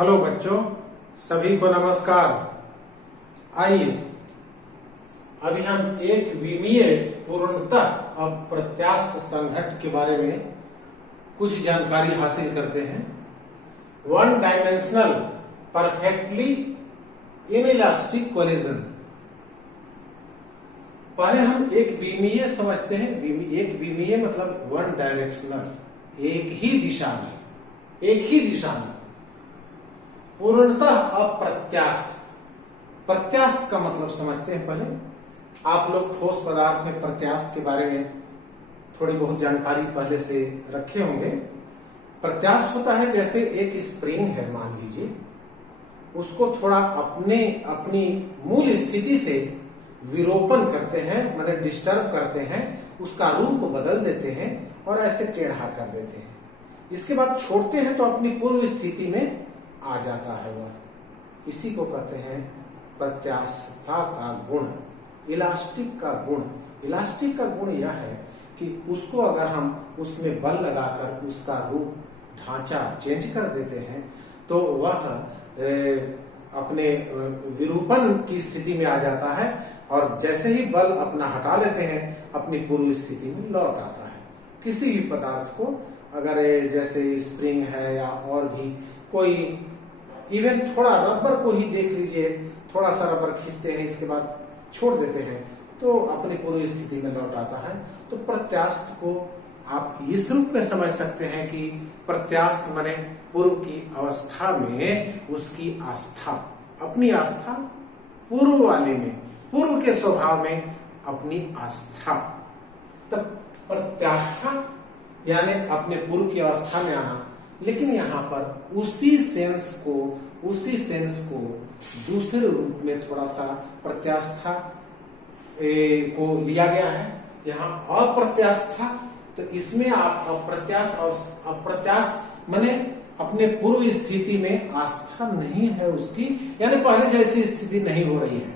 Hello बच्चों, सभी को नमस्कार। आइए अभी हम एक विमीय पूर्णतः अप्रत्यास्थ संघट्ट के बारे में कुछ जानकारी हासिल करते हैं। One dimensional perfectly inelastic collision. पहले हम एक विमीय समझते हैं। एक विमीय मतलब वन डायरेक्शनल, एक ही दिशा में पूर्णतः अप्रत्यास्थ। प्रत्यास्थ का मतलब समझते हैं। पहले आप लोग ठोस पदार्थ में प्रत्यास्थ के बारे में थोड़ी बहुत जानकारी पहले से रखे होंगे। प्रत्यास्थ होता है जैसे एक स्प्रिंग है, मान लीजिए, उसको थोड़ा अपनी मूल स्थिति से विरूपण करते हैं, माने डिस्टर्ब करते हैं, उसका रूप बदल देते हैं और ऐसे टेढ़ा कर देते हैं। इसके बाद छोड़ते हैं तो अपनी पूर्व स्थिति में आ जाता है वह। इसी को कहते हैं प्रत्यास्थता का गुण, इलास्टिक का गुण। इलास्टिक का गुण यह है कि उसको अगर हम उसमें बल लगाकर उसका रूप ढांचा चेंज कर देते हैं तो वह अपने विरूपण की स्थिति में आ जाता है और जैसे ही बल अपना हटा लेते हैं अपनी पूर्व स्थिति में लौट आता है। किसी भी पदार्थ को अगर जैसे स्प्रिंग है या और भी कोई, इवन थोड़ा रबर को ही देख लीजिए, थोड़ा सा रबर खींचते हैं, इसके बाद छोड़ देते हैं तो अपनी पूर्व स्थिति में लौट आता है। तो प्रत्यास्थ को आप इस रूप में समझ सकते हैं कि प्रत्यास्थ माने पूर्व की अवस्था में उसकी आस्था, अपनी आस्था पूर्व वाले में, पूर्व के स्वभाव में अपनी आस्था। तब प्रत्यास्था यानी अपने पूर्व की अवस्था में आना। लेकिन यहाँ पर उसी सेंस को दूसरे रूप में थोड़ा सा प्रत्यास्था को लिया गया है। यहाँ अप्रत्यास्था, तो इसमें आप अप्रत्यास्थ माने अपने पूर्व स्थिति में आस्था नहीं है उसकी, यानी पहले जैसी स्थिति नहीं हो रही है।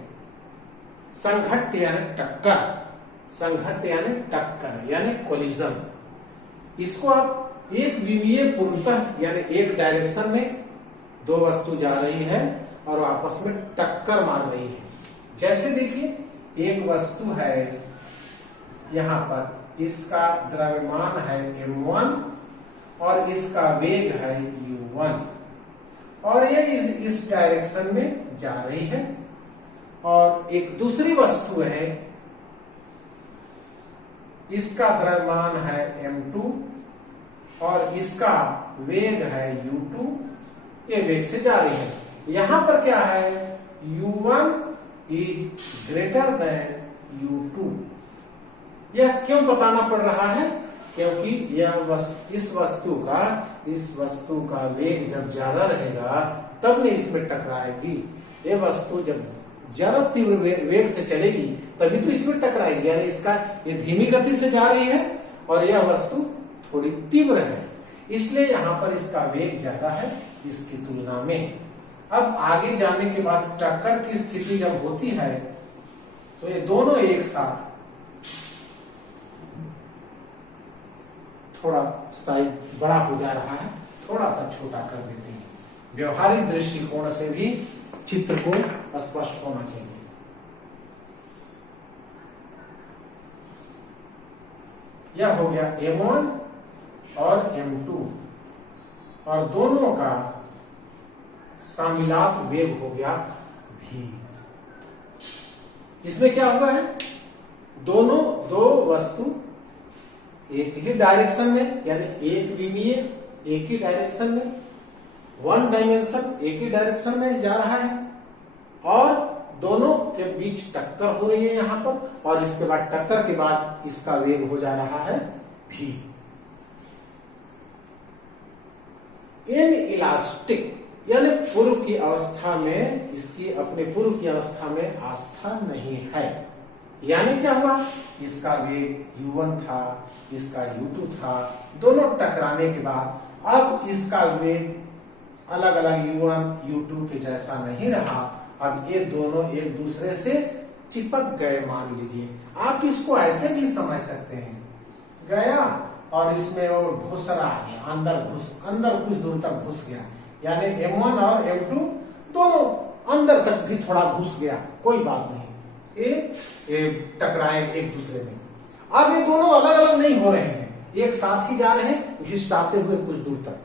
संघट्ट यानी टक्कर, संघट्ट यानी टक्कर यानी कोलिजन। इसको आप एक विमीय पूर्णतः यानी एक डायरेक्शन में दो वस्तु जा रही है और आपस में टक्कर मार रही है। जैसे देखिए, एक वस्तु है यहां पर, इसका द्रव्यमान है m1 और इसका वेग है u1 और ये इस डायरेक्शन में जा रही है। और एक दूसरी वस्तु है, इसका द्रव्यमान है m2 और इसका वेग है u2, ये वेग से जा रही है। यहां पर क्या है, u1 is greater than u2। यह क्यों बताना पड़ रहा है? क्योंकि इस वस्तु का वेग जब ज्यादा रहेगा तब नहीं इसमें टकराएगी। ये वस्तु जब ज्यादा तीव्र वेग से चलेगी तभी तो इसमें टकराएगी, यानी इसका ये धीमी गति से जा रही है और यह वस्तु थोड़ी तीव्र है, इसलिए यहां पर इसका वेग ज्यादा है इसकी तुलना में। अब आगे जाने के बाद टक्कर की स्थिति जब होती है तो ये दोनों एक साथ, थोड़ा साइज बड़ा हो जा रहा है, थोड़ा सा छोटा कर देते हैं। व्यवहारिक दृष्टिकोण से भी चित्र को स्पष्ट होना चाहिए। यह हो गया m1 और m2 और दोनों का सम्मिलाप वेग हो गया v। इसमें क्या हुआ है, दो वस्तु एक ही डायरेक्शन में, यानी एक विमीय एक ही डायरेक्शन में, वन डायमेंशन एक ही डायरेक्शन में जा रहा है और दोनों के बीच टक्कर हो रही है यहां पर, और इसके बाद टक्कर के बाद इसका वेग हो जा रहा है v। इन इलास्टिक यानी पूर्व की अवस्था में इसकी अपने पूर्व की अवस्था में आस्था नहीं है। यानी क्या हुआ, इसका वेग u1 था, इसका u2 था, दोनों टकराने के बाद अब इसका वेग अलग अलग u1 u2 के जैसा नहीं रहा। अब ये दोनों एक दूसरे से चिपक गए। मान लीजिए, आप इसको ऐसे भी समझ सकते हैं, गया और इसमें वो ढोसरा आ गया, अंदर कुछ दूर तक घुस गया, यानी M1 और M2 दोनों अंदर तक भी थोड़ा घुस गया, कोई बात नहीं, ये टकराए एक दूसरे में। अब ये दोनों अलग अलग नहीं हो रहे हैं, एक साथ ही जा रहे हैं घिसटाते हुए कुछ दूर तक।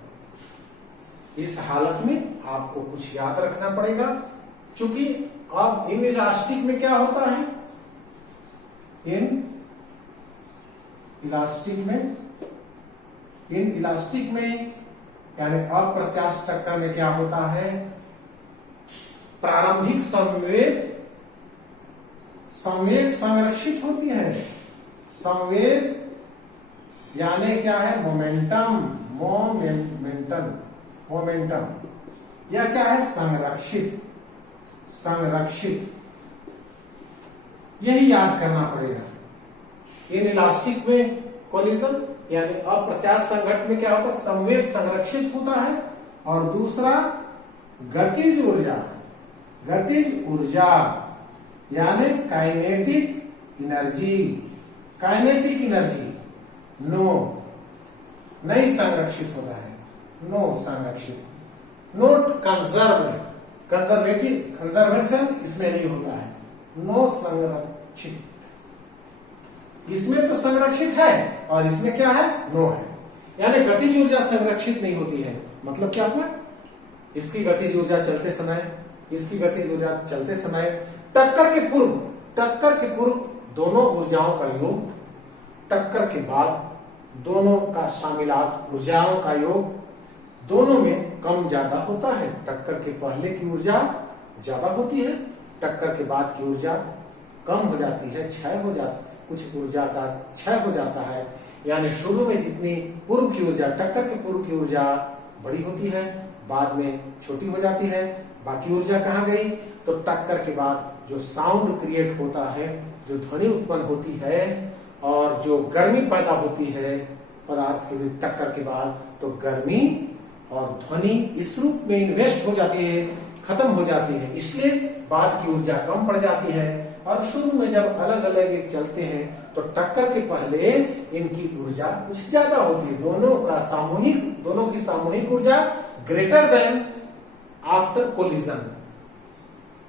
इस हालत में आपको कुछ याद रखना पड़ेगा, क्योंकि अब इन इलास्टिक में क्या होता है, इन इलास्टिक में यानी अप्रत्यास्थ टक्कर में क्या होता है, प्रारंभिक संवेग संरक्षित होती है। संवेग यानी क्या है, मोमेंटम यह क्या है, संरक्षित। यही याद करना पड़ेगा। इन इलास्टिक में कोलिजन यानी अप्रत्यास्थ संघटन में क्या होता है, संवेग संरक्षित होता है। और दूसरा गतिज ऊर्जा यानी काइनेटिक एनर्जी नहीं संरक्षित होता है, नोट कंजर्वेशन इसमें नहीं होता है, नो संरक्षित। इसमें तो संरक्षित है और इसमें क्या है, नो है। यानी गतिज ऊर्जा संरक्षित नहीं होती है। मतलब क्या हुआ, इसकी गतिज ऊर्जा चलते समय, इसकी गतिज ऊर्जा चलते समय टक्कर के पूर्व दोनों ऊर्जाओं का योग, टक्कर के बाद दोनों का शामिलात ऊर्जाओं का योग, दोनों में कम ज्यादा होता है। टक्कर के पहले की ऊर्जा ज्यादा होती है, टक्कर के बाद की ऊर्जा कम हो जाती है, क्षय हो जाती, कुछ ऊर्जा का क्षय हो जाता है। यानी शुरू में जितनी पूर्व की ऊर्जा, टक्कर के पूर्व की ऊर्जा बड़ी होती है, बाद में छोटी हो जाती है। बाकी ऊर्जा कहाँ गई, तो टक्कर के बाद जो साउंड क्रिएट होता है, जो ध्वनि उत्पन्न होती है और जो गर्मी पैदा होती है पदार्थ के टक्कर के बाद, तो गर्मी और ध्वनि इस रूप में इन्वेस्ट हो जाती है, खत्म हो जाती है। इसलिए बाद की ऊर्जा कम पड़ जाती है। और शुरू में जब अलग अलग एक चलते हैं तो टक्कर के पहले इनकी ऊर्जा कुछ ज्यादा होती है, दोनों की सामूहिक ऊर्जा greater than after collision,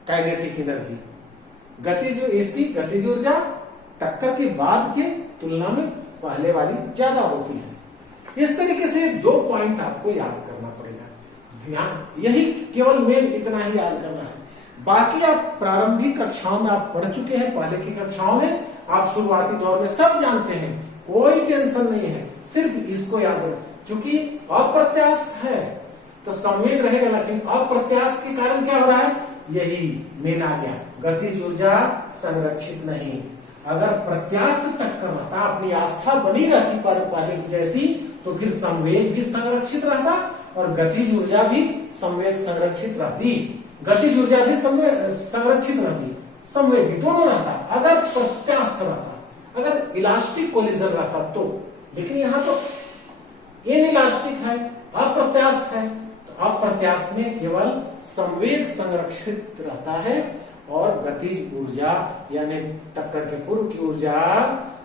kinetic energy. इसकी गतिज ऊर्जा टक्कर के बाद के तुलना में पहले वाली ज्यादा होती है। इस तरीके से 2 पॉइंट आपको याद करना पड़ेगा, ध्यान, यही केवल मेन इतना ही याद करना है। बाकी आप प्रारंभिक कक्षाओं में आप पढ़ चुके हैं, पहले की कक्षाओं में आप शुरुआती दौर में सब जानते हैं, कोई टेंशन नहीं है। सिर्फ इसको याद रखें, क्योंकि अप्रत्यास्थ है तो संवेग रहेगा, लेकिन अप्रत्यास्थ के कारण क्या हो रहा है, यही मेन आ गया, गतिज ऊर्जा संरक्षित नहीं। अगर प्रत्यास्थ टक्कर रहता, अपनी आस्था बनी रहती पर पहले जैसी, तो फिर संवेग भी संरक्षित रहता और गतिज ऊर्जा भी संवेग संरक्षित रहती, गतिज ऊर्जा भी संरक्षित रहती, संवेग भी दोनों रहता। अगर प्रत्यास्थ रहता, अगर इलास्टिक कोलिजन रहता तो, लेकिन यहाँ तो इनइलास्टिक है, अप्रत्यास्थ है, तो अप्रत्यास्थ में केवल संवेग संरक्षित रहता है और गतिज ऊर्जा यानी टक्कर के पूर्व की ऊर्जा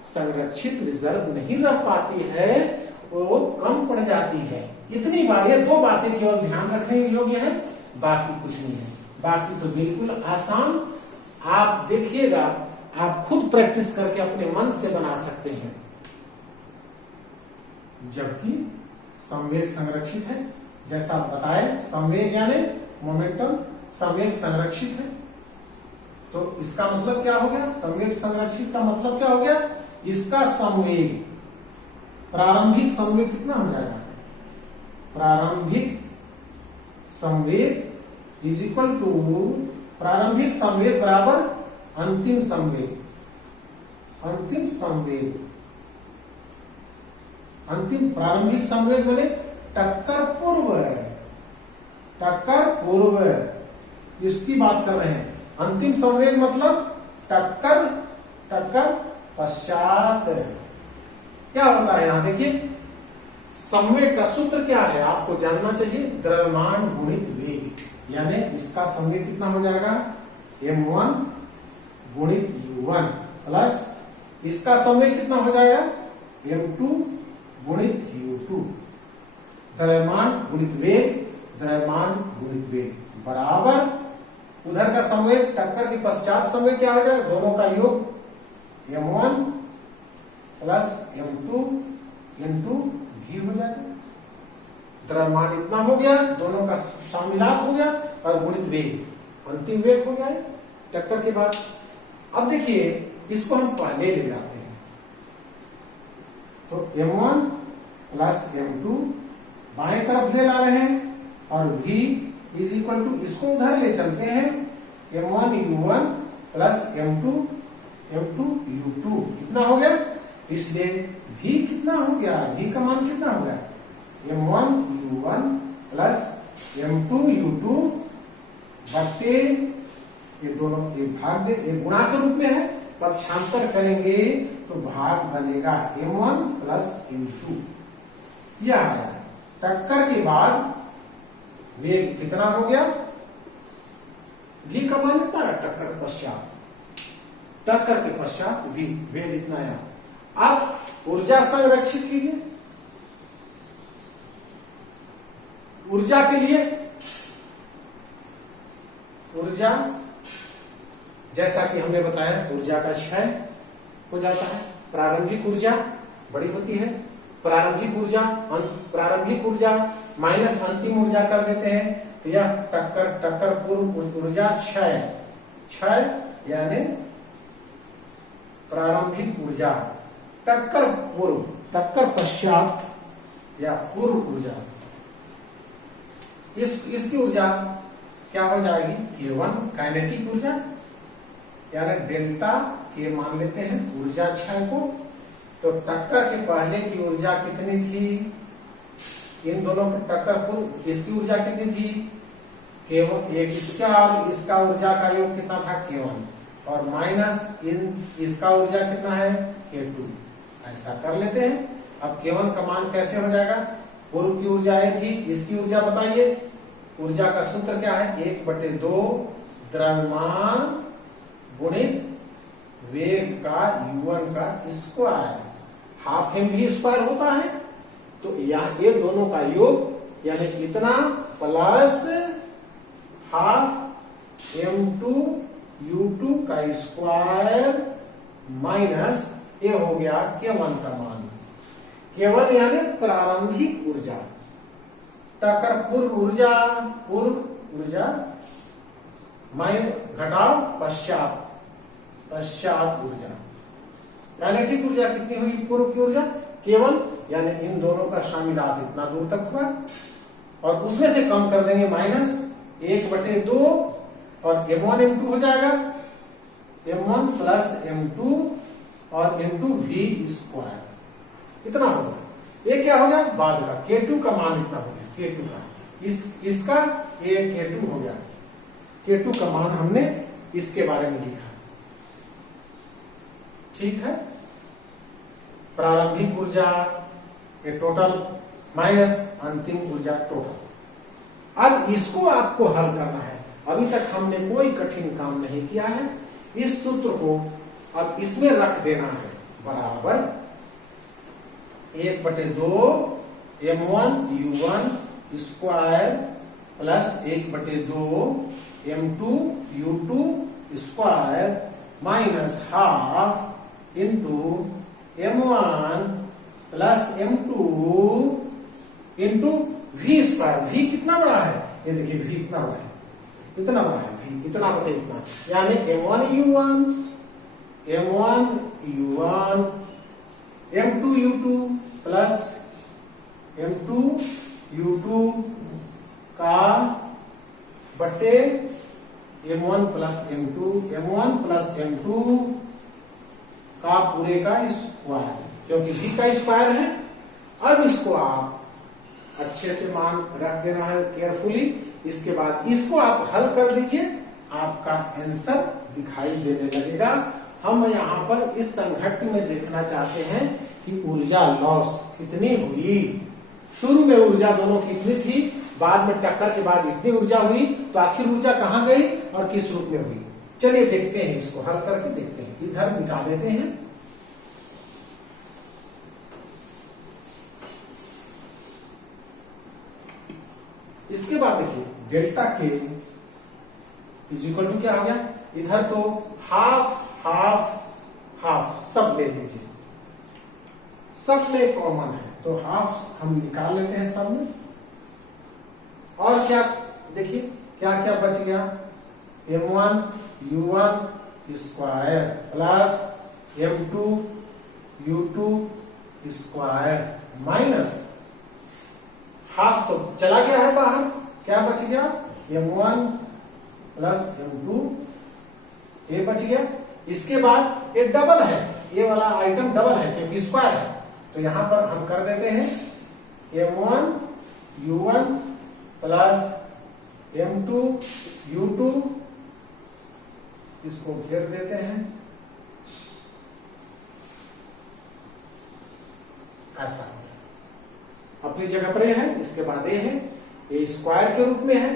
संरक्षित रिजर्व नहीं रह पाती है, वो कम पड़ जाती है। इतनी बात, ये 2 बातें केवल ध्यान रखने योग्य है, बाकी कुछ नहीं है। बाकी तो बिल्कुल आसान, आप देखिएगा, आप खुद प्रैक्टिस करके अपने मन से बना सकते हैं। जबकि संवेग संरक्षित है, जैसा बताए, संवेग यानी मोमेंटम, संवेग संरक्षित है, तो इसका मतलब क्या हो गया, संवेग संरक्षित का मतलब क्या हो गया, इसका संवेग, प्रारंभिक संवेग कितना हो जाएगा, प्रारंभिक संवेग इज इक्वल टू प्रारंभिक संवेग बराबर अंतिम संवेग, अंतिम प्रारंभिक संवेग बोले टक्कर पूर्व, इसकी बात कर रहे हैं। अंतिम संवेग मतलब टक्कर पश्चात। क्या होता है यहां देखिए, संवेग का सूत्र क्या है आपको जानना चाहिए, द्रव्यमान गुणित वेग, यानी इसका संवेग कितना हो जाएगा, m1 गुणित u1 प्लस इसका संवेग कितना हो जाएगा, m2 गुणित u2। द्रव्यमान गुणित वेग द्रव्यमान गुणित वेग बराबर उधर का संवेग टक्कर के पश्चात संवेग क्या हो जाएगा, दोनों का योग m1 plus m2 into v हो जाएगा। द्रव्यमान इतना हो गया, दोनों का शामिलात हो गया और गुणित वेग अंतिम वेग हो गया टक्कर के बाद। अब देखिए इसको हम पहले ले जाते हैं, तो m1 प्लस m2 बाएं तरफ ले ला रहे हैं और v इज इक्वल टू इसको उधर ले चलते हैं m1 u1 plus m2 u2 कितना हो गया, इसलिए v कितना हो गया, v का मान कितना हो गया m1 u1 plus m2 u2 बटे ये दोनों ये भाग दे ये गुणा के रूप में है, पक्षांतर करेंगे तो भाग बनेगा m1 प्लस m2। यह आया टक्कर के बाद वेग कितना हो गया, v का मान कितना है टक्कर के पश्चात, टक्कर के पश्चात v वेग इतना आया। अब ऊर्जा संरक्षित कीजिए, ऊर्जा के लिए ऊर्जा जैसा कि हमने बताया ऊर्जा का क्षय हो जाता है, प्रारंभिक ऊर्जा बड़ी होती है, प्रारंभिक ऊर्जा माइनस अंतिम ऊर्जा कर देते हैं, तो यह टक्कर पूर्व ऊर्जा क्षय यानी प्रारंभिक ऊर्जा टक्कर पूर्व टक्कर पश्चात या पूर्व ऊर्जा इसकी ऊर्जा क्या हो जाएगी K1 काइनेटिक ऊर्जा यानी डेल्टा K मान लेते हैं ऊर्जा क्षय को। तो टक्कर के पहले की ऊर्जा कितनी थी, इन दोनों की टक्कर पूर्व इसकी ऊर्जा कितनी थी K1 एक इसका और इसका ऊर्जा का योग कितना था K1 और माइनस इसका ऊर्जा कितना है K2, ऐसा कर लेते हैं। अब K1 का मान कैसे हो जाएगा, पूर्व की ऊर्जा ये थी, इसकी ऊर्जा बताइए, ऊर्जा का सूत्र क्या है 1/2 द्रव्यमान गुणित वेग का u1 का स्क्वायर, हाफ एम भी स्क्वायर होता है, तो यहाँ ये दोनों का योग यानी इतना प्लस हाफ m2 u2 का स्क्वायर माइनस ये हो गया K1 का मान, K1 यानी प्रारंभिक ऊर्जा, टक्कर पूर्व ऊर्जा माइन घटाओ पश्चात ऊर्जा, काइनेटिक ऊर्जा कितनी हुई पूर्व की ऊर्जा K1 यानी इन दोनों का शामिलात इतना दूर तक हुआ और उसमें से कम कर देंगे माइनस 1/2 और m1 m2 हो जाएगा m1 प्लस m2 और इंटू v स्क्वायर इतना होगा। ये क्या हो गया बाद का K2 का मान इतना हो गया, K2 का इसका ये K2 हो गया, K2 का मान हमने इसके बारे में लिखा, ठीक है। प्रारंभिक ऊर्जा ये टोटल माइनस अंतिम ऊर्जा टोटल। अब इसको आपको हल करना है, अभी तक हमने कोई कठिन काम नहीं किया है। इस सूत्र को अब इसमें रख देना है बराबर 1/2 m1 u1 square plus 1/2 m2 u2 square minus half into m1 plus m2 into v square. v कितना बड़ा है, ये देखिए v इतना बड़ा है, इतना बड़ा है v, इतना बटे इतना, यानी m1 u1 m2 u2 plus m2 u2 का बटे m1 प्लस m2 का पूरे का स्क्वायर, क्योंकि v का स्क्वायर है। अब इसको आप अच्छे से मान रख देना है केयरफुली, इसके बाद इसको आप हल कर दीजिए, आपका आंसर दिखाई देने लगेगा। हम यहाँ पर इस संघट्ट में देखना चाहते हैं कि ऊर्जा लॉस कितनी हुई। शुरू में ऊर्जा दोनों की इतनी थी, बाद में टक्कर के बाद इतनी ऊर्जा हुई, तो आखिर ऊर्जा कहाँ गई और किस रूप में हुई। चलिए देखते हैं, इसको हल करके देखते हैं। इधर मिटा देते हैं, इसके बाद देखिए डेल्टा के इज इक्वल टू क्या हो गया, इधर तो हाफ हाफ हाफ सब ले लीजिए, सब में कॉमन है तो हाफ हम निकाल लेते हैं सब में। और क्या देखिए क्या क्या बच गया, m1 u1 square plus m2 u2 square minus half तो चला गया है बाहर, क्या बच गया m1 प्लस m2 ये बच गया। इसके बाद ये डबल है, ये वाला आइटम डबल है क्योंकि स्क्वायर है, तो यहां पर हम कर देते हैं m1 u1 plus m2 u2, इसको घेर देते हैं ऐसा अपनी जगह पर है। इसके बाद ये है, ये स्क्वायर के रूप में है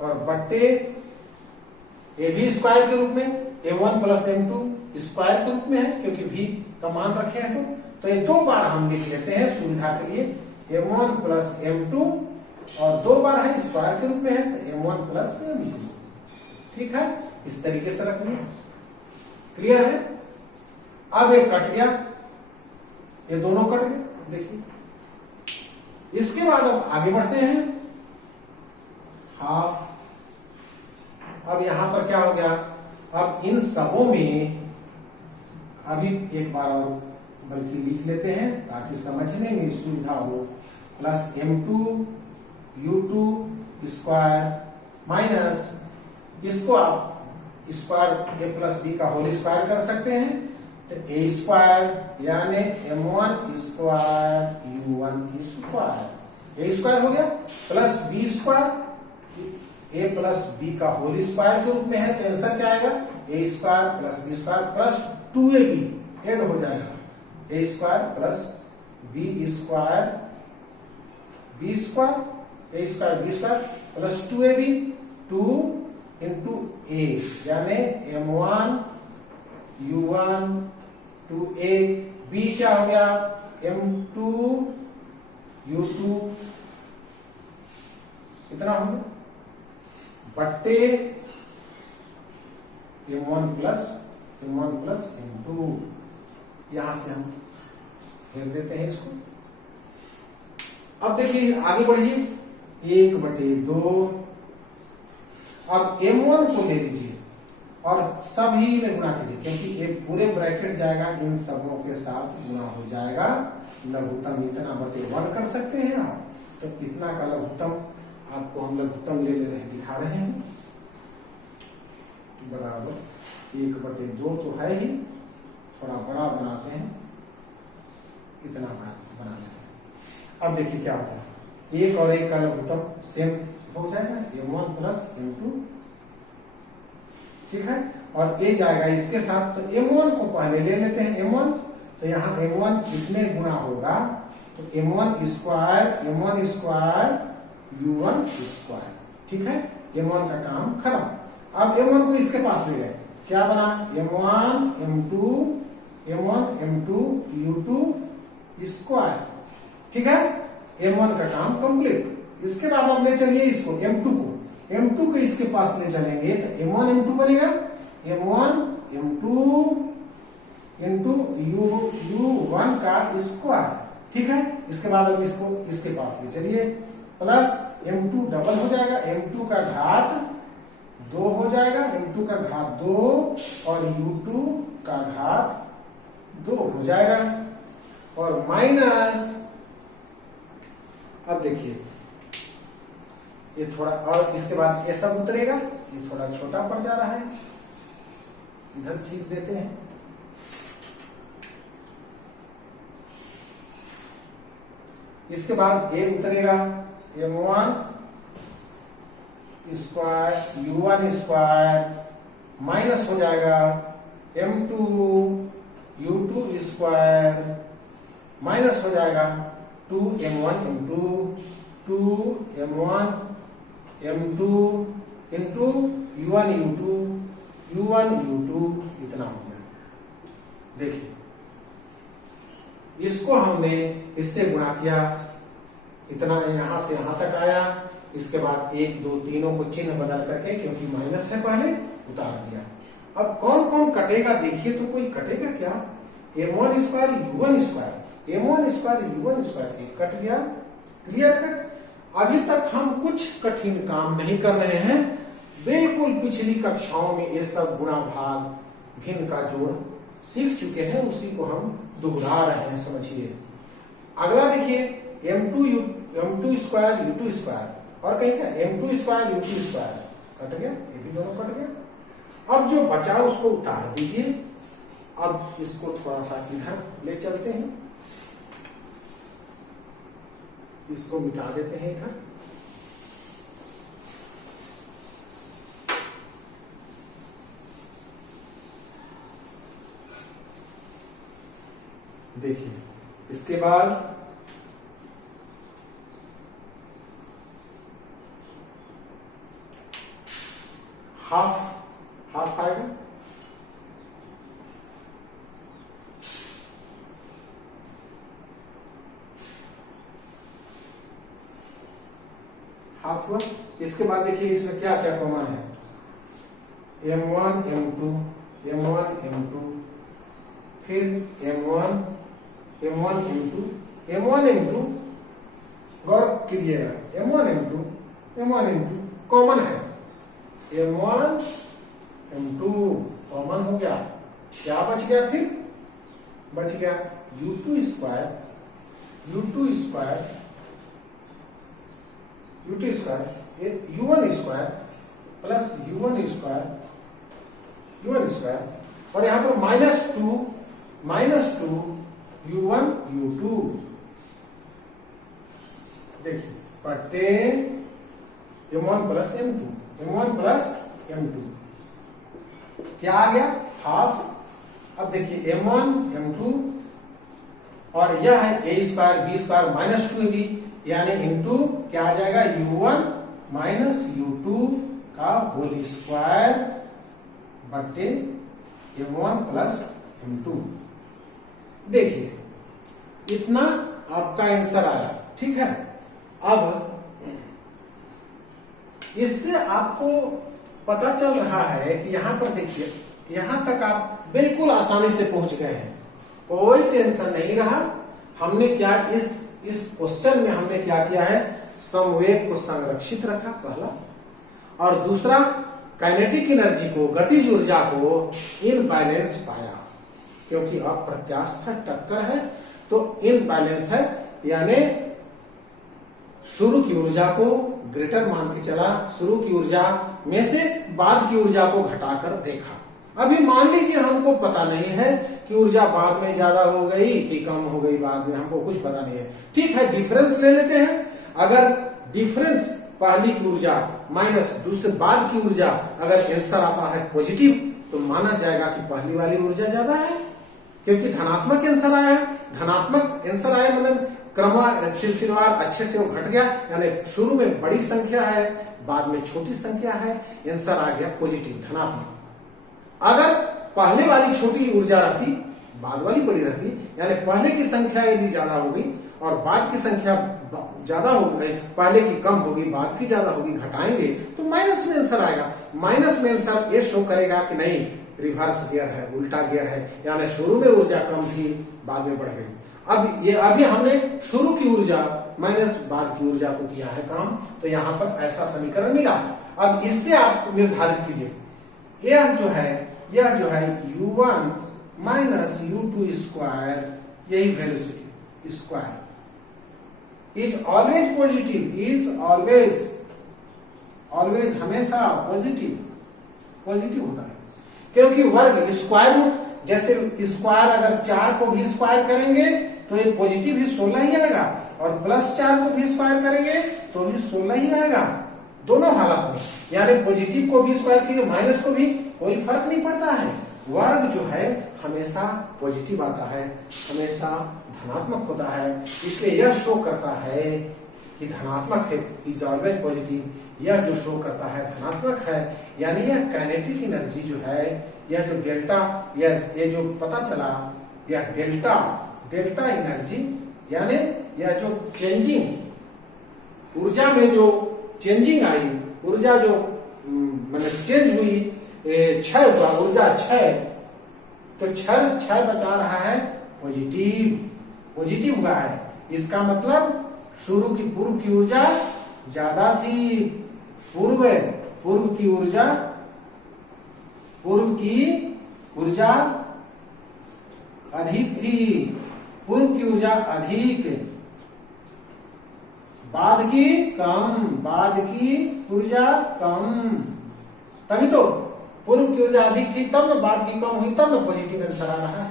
और बट्टे ये भी स्क्वायर के रूप में m1 प्लस m2 स्क्वायर के रूप में है क्योंकि v का मान रखे हैं तो ये दो बार हम लिख लेते हैं सुविधा के लिए m1 प्लस m2 और दो बार है स्क्वायर के रूप में है तो m1 प्लस m2, ठीक है, इस तरीके से रख लिया, क्लियर है। अब एक कट गया, ये दोनों कट गए, देखिए इसके बाद अब आगे बढ़ते हैं हाफ। अब यहां पर क्या हो गया, अब इन सबों में अभी एक बार और बल्कि लिख लेते हैं ताकि समझने में सुविधा हो, plus m2 u2 square minus इसको आप स्क्वायर a प्लस बी का होल स्क्वायर कर सकते हैं तो a स्क्वायर यानी m1 square u1 square a square हो गया plus b square a plus B का होल स्क्वायर के रूप में है तो आंसर क्या आएगा a square plus B square plus 2ab add हो जाएगा a square plus B square B square a square B square plus 2ab 2 into a यानी m1 u1 2a b क्या हो गया m2 u2 कितना हो गया बट्टे m1 प्लस m2, यहां से हम घेर देते हैं इसको। अब देखिए आगे बढ़िए 1/2, अब m1 को ले लीजिए और सभी में गुणा कीजिए क्योंकि एक पूरे ब्रैकेट जाएगा इन सबों के साथ गुणा हो जाएगा, लघुत्तम इतना बटे 1 कर सकते हैं आप, तो इतना का लघुत्तम आपको हम लघुत्तम ले रहे हैं दिखा रहे हैं बराबर 1/2 तो है ही, थोड़ा बड़ा बनाते हैं, इतना बना लेते हैं। अब देखिए क्या होता है, एक और एक का लघुत्तम सेम हो जाएगा m1 प्लस m2, ठीक है, और a जाएगा इसके साथ तो m1 को पहले ले लेते हैं m1, तो यहाँ m1 इसमें गुणा होगा तो m1 स्क्वायर u1 स्क्वायर, ठीक है, m1 का काम खत्म। अब m1 को इसके पास ले गए, क्या बना m1 m2 u2 स्क्वायर, ठीक है, m1 का काम कंप्लीट। इसके बाद अब ले चलिए इसको m2 को इसके पास ले चलेंगे तो m1 m2 बनेगा m1 m2 इंटू u1 का स्क्वायर, ठीक है। इसके बाद अब इसको इसके पास ले चलिए प्लस m2 डबल हो जाएगा, m2 का घात 2 हो जाएगा, m2 का घात 2 और u2 का घात 2 हो जाएगा और माइनस, अब देखिए ये थोड़ा और इसके बाद ये सब उतरेगा, ये थोड़ा छोटा पड़ जा रहा है, इधर खींच देते हैं, इसके बाद ये उतरेगा m1 square u1 square minus हो जाएगा m2 u2 स्क्वायर माइनस हो जाएगा 2m1 m2 2m1 m2 into u1 u2 इतना हो गया। देखिए इसको हमने इससे गुणा किया इतना यहां से यहां तक आया, इसके बाद 1 2 तीनों को चिन्ह बदल करके, क्योंकि माइनस है पहले, उतार दिया। अब कौन कौन कटेगा देखिए, तो कोई कटेगा क्या, m1 square u1 square, m1 square u1 square, एक कट गया, क्लियर कट। अभी तक हम कुछ कठिन काम नहीं कर रहे हैं, बिल्कुल पिछली कक्षाओं में ये सब गुणा भाग भिन्न का जोड़ सीख चुके हैं, उसी को हम दोहरा रहे हैं, समझिए। अगला देखिए m2 स्क्वायर u2 स्क्वायर, और कहीं का m2 square u2 square, cut गया, ये भी दोनों कट गया। अब जो बचा उसको उतार दीजिए। अब इसको थोड़ा सा इधर ले चलते हैं, इसको मिटा देते हैं इधर। देखिए इसके बाद हाफ आएगा, हाफ हुआ। इसके बाद देखिए इसमें क्या क्या कॉमन है, m1 m2 फिर m1 m2 गौर कीजिएगा, m1 m2 कॉमन है, m1 m2 कॉमन हो गया। क्या बच गया, फिर बच गया u2 square u1 square plus u1 square, और यहां पर -2 u1 u2, देखिए बटे m1 प्लस m2 क्या आ गया, हाफ। अब देखिए m1 m2 और यह है a square b square -2 b, यानी इंटू क्या आ जाएगा, u1 माइनस u2 का होल स्क्वायर बटे m1 प्लस m2। देखिए इतना आपका आंसर आया, ठीक है। अब इससे आपको पता चल रहा है कि यहां पर देखिए, यहां तक आप बिल्कुल आसानी से पहुंच गए हैं, कोई टेंशन नहीं रहा। हमने क्या इस क्वेश्चन में हमने क्या किया है, समवेग को संरक्षित रखा पहला, और दूसरा काइनेटिक एनर्जी को, गतिज ऊर्जा को इनबैलेंस पाया, क्योंकि अप्रत्यास्थ टक्कर है तो इनबैलेंस है, यानी शुरू की ऊर्जा को ग्रेटर मान के चला, शुरू की ऊर्जा में से बाद की ऊर्जा को घटाकर देखा। अभी मान लीजिए हमको पता नहीं है कि ऊर्जा बाद में ज्यादा हो गई कि कम हो गई, बाद में हमको कुछ पता नहीं है, ठीक है। डिफरेंस ले लेते हैं, अगर डिफरेंस पहली की ऊर्जा माइनस दूसरे बाद की ऊर्जा अगर आंसर आता है पॉजिटिव, तो माना जाएगा कि पहली वाली ऊर्जा ज्यादा है, क्योंकि धनात्मक आंसर आया है। धनात्मक आंसर आया मतलब क्रम सिलसिलेवार अच्छे से वो घट गया, यानी शुरू में बड़ी संख्या है, बाद में छोटी संख्या है, आंसर आ गया पॉजिटिव, धनात्मक। अगर पहले वाली छोटी ऊर्जा रहती, बाद वाली बड़ी रहती, यानी पहले की संख्या यदि ज्यादा होगी और बाद की संख्या ज्यादा हो गई, पहले की कम होगी बाद की ज्यादा होगी, घटाएंगे तो माइनस में आंसर आएगा। माइनस में आंसर ये शो करेगा कि नहीं, रिवर्स गियर है, उल्टा गियर है, यानी शुरू में ऊर्जा कम थी, बाद में बढ़ गई। अब ये अभी हमने शुरू की ऊर्जा माइनस बाद की ऊर्जा को किया है काम, तो यहां पर ऐसा समीकरण मिला। अब इससे आप निर्धारित कीजिए, यह जो है u1 माइनस u2 स्क्वायर, यही velocity square is always positive, is always हमेशा पॉजिटिव होता है, क्योंकि वर्ग स्क्वायर रूट, जैसे स्क्वायर अगर 4 को भी स्क्वायर करेंगे तो ये पॉजिटिव ही 16 ही आएगा, और प्लस 4 को भी स्क्वायर करेंगे तो भी 16 ही आएगा, दोनों हालत में। यानी पॉजिटिव को भी स्क्वायर कीजिए, माइनस को भी, कोई फर्क नहीं पड़ता है। वर्ग जो है हमेशा पॉजिटिव आता है, हमेशा धनात्मक होता है, इसलिए यह शो करता है कि धनात्मक है, इज ऑलवेज पॉजिटिव। यह जो शो करता है धनात्मक है, यानी यह काइनेटिक एनर्जी जो है, यह जो डेल्टा, ये जो पता चला, यह डेल्टा एनर्जी, यानी यह जो चेंजिंग ऊर्जा में जो चेंजिंग आई, ऊर्जा जो मतलब चेंज हुई, क्षय हुआ, ऊर्जा क्षय, तो क्षय बचा रहा है पॉजिटिव हुआ है। इसका मतलब पूर्व की ऊर्जा ज्यादा थी, पूर्व की ऊर्जा अधिक थी, पूर्व की ऊर्जा अधिक, बाद की ऊर्जा कम। तभी तो पूर्व की ऊर्जा अधिक थी तब न बाद की कम हुई, तब न पॉजिटिव आंसर आ रहा है,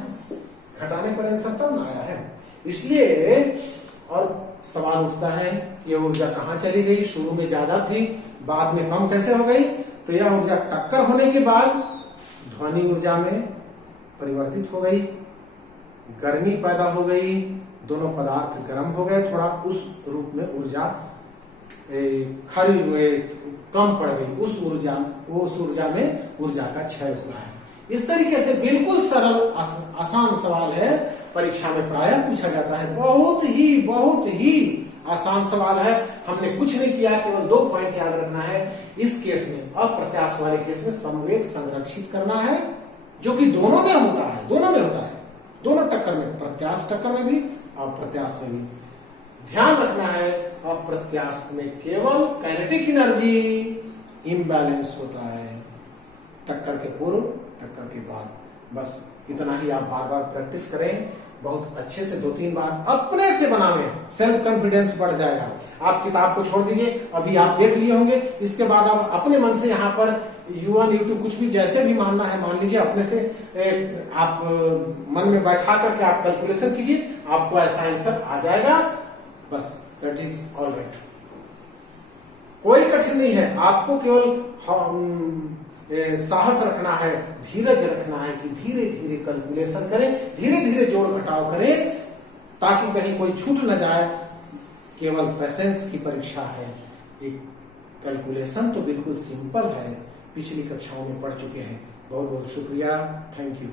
घटाने पर आंसर तब न आया है। इसलिए और सवाल उठता है कि यह ऊर्जा कहां चली गई, शुरू में ज्यादा थी बाद में कम कैसे हो गई? तो यह ऊर्जा टक्कर होने के बाद ध्वनि ऊर्जा में परिवर्तित हो गई, गर्मी पैदा हो गई, दोनों पदार्थ गर्म हो गए, थोड़ा उस रूप में ऊर्जा कम पड़ गई, उस ऊर्जा में ऊर्जा का क्षय हुआ है। इस तरीके से बिल्कुल सरल आसान सवाल है, परीक्षा में प्रायः पूछा जाता है, बहुत ही आसान सवाल है। हमने कुछ नहीं किया, केवल 2 पॉइंट याद रखना है। इस केस में, अप्रत्याश वाले केस में समवेग संरक्षित करना है, जो कि दोनों में होता है, दोनों टक्कर में, प्रत्याश टक्कर में भी अप्रत्याश में भी। ध्यान रखना है अप्रत्याश में केवल काइनेटिक एनर्जी इम्बैलेंस होता है, टक्कर के पूर्व टक्कर के बाद। बस इतना ही आप बार बार प्रैक्टिस करें, बहुत अच्छे से 2-3 बार अपने से बनावें, सेल्फ कॉन्फिडेंस बढ़ जाएगा। आप किताब को छोड़ दीजिए, अभी आप देख लिए होंगे, इसके बाद आप अपने मन से यहाँ पर U1 U2 कुछ भी जैसे भी मानना है मान लीजिए, अपने से आप मन में बैठा करके आप कैलकुलेशन कीजिए, आपको ऐसा आंसर आ जाएगा। बस दैट इज ऑल राइट, कोई कठिन नहीं है, आपको केवल साहस रखना है, धीरज रखना है कि धीरे धीरे कैलकुलेशन करें, धीरे धीरे जोड़ घटाव करें, ताकि कहीं कोई छूट न जाए। केवल पेशेंस की परीक्षा है। एक कैलकुलेशन तो बिल्कुल सिंपल है, पिछली कक्षाओं में पढ़ चुके हैं। बहुत बहुत शुक्रिया, थैंक यू।